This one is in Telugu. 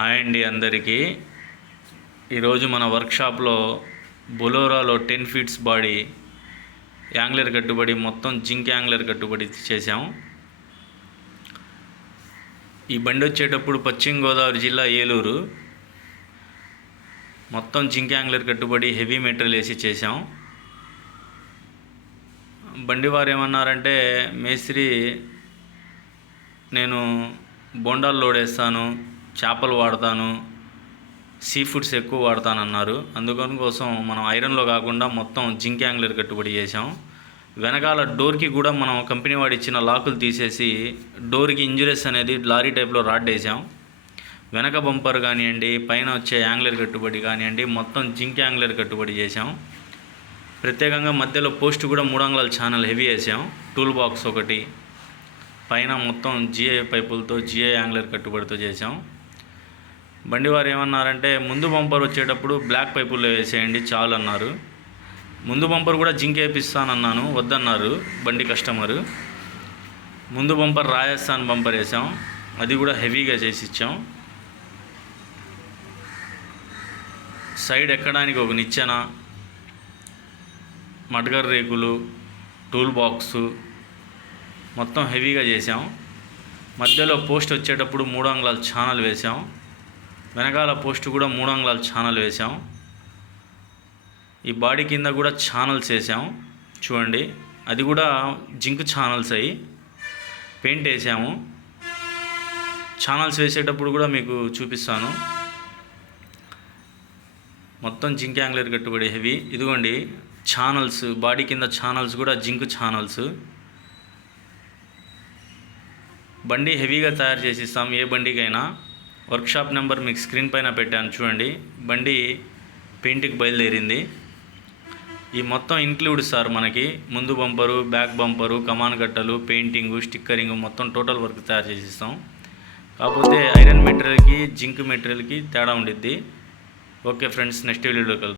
హాయ్ అండి అందరికీ. ఈరోజు మన వర్క్షాప్లో బొలోరాలో 10 ఫీట్స్ బాడీ యాంగ్లర్ కట్టుబడి మొత్తం జింక్ యాంగ్లర్ కట్టుబడి చేసాం. ఈ బండి వచ్చేటప్పుడు పశ్చిమ గోదావరి జిల్లా ఏలూరు. మొత్తం జింక్ యాంగ్లర్ కట్టుబడి హెవీ మెటీరియల్ వేసి చేసాం. బండి వారు ఏమన్నారంటే, మేస్త్రి నేను బోండాలు లోడ్ వేస్తాను, చేపలు వాడతాను, సీ ఫుడ్స్ ఎక్కువ వాడతానన్నారు. అందుకోసం మనం ఐరన్లో కాకుండా మొత్తం జింక్ యాంగ్లర్ కట్టుబడి చేసాం. వెనకాల డోర్కి కూడా మనం కంపెనీ వాడు ఇచ్చిన లాకులు తీసేసి డోర్కి ఇంజురీస్ అనేది లారీ టైప్లో రాడ్ వేసాం. వెనక బంపర్ కానివ్వండి, పైన వచ్చే యాంగ్లర్ కట్టుబడి కానివ్వండి, మొత్తం జింక్ యాంగ్లర్ కట్టుబడి చేసాం. ప్రత్యేకంగా మధ్యలో పోస్ట్ కూడా 3 అంగుళాల ఛానల్ హెవీ వేసాం. టూల్ బాక్స్ ఒకటి, పైన మొత్తం జిఐ పైపులతో జిఐ యాంగ్లర్ కట్టుబడితో చేసాం. బండి వారు ఏమన్నారంటే, ముందు బంపర్ వచ్చేటప్పుడు బ్లాక్ పైపుల్లో వేసేయండి చాలు అన్నారు. ముందు బంపర్ కూడా జింక్ వేపిస్తానన్నాను, వద్దన్నారు బండి కస్టమరు. ముందు బంపర్ రాజస్థాన్ బంపర్ వేసాం, అది కూడా హెవీగా చేసి ఇచ్చాం. సైడ్ ఎక్కడానికి ఒక నిచ్చెన, మడ్గర్ రేకులు, టూల్ బాక్సు మొత్తం హెవీగా చేసాం. మధ్యలో పోస్ట్ వచ్చేటప్పుడు 3 అంగుళాల ఛానల్ వేసాం. వెనకాల పోస్ట్ కూడా 3 అంగుళాల ఛానల్ వేసాం. ఈ బాడీ కింద కూడా ఛానల్స్ వేసాం చూడండి, అది కూడా జింక్ ఛానల్స్ అయ్యి పెయింట్ వేసాము. ఛానల్స్ వేసేటప్పుడు కూడా మీకు చూపిస్తాను. మొత్తం జింక్ యాంగ్లర్ కట్టుబడి హెవీ. ఇదిగోండి ఛానల్స్, బాడీ కింద ఛానల్స్ కూడా జింక్ ఛానల్స్. బండి హెవీగా తయారు చేసి ఇస్తాం ఏ బండికైనా. వర్క్షాప్ నెంబర్ మీకు స్క్రీన్ పైన పెట్టాను చూడండి. బండి పెయింట్కి బయలుదేరింది. ఈ మొత్తం ఇంక్లూడ్ సార్ మనకి ముందు బంపరు, బ్యాక్ బంపరు, కమాన్ గట్టలు, పెయింటింగు, స్టిక్కరింగ్ మొత్తం టోటల్ వర్క్ తయారు చేసి ఇస్తాం. కాకపోతే ఐరన్ మెటీరియల్కి జింక్ మెటీరియల్కి తేడా ఉండిద్ది. ఓకే ఫ్రెండ్స్, నెక్స్ట్ వీడియోలో కలుద్దాం.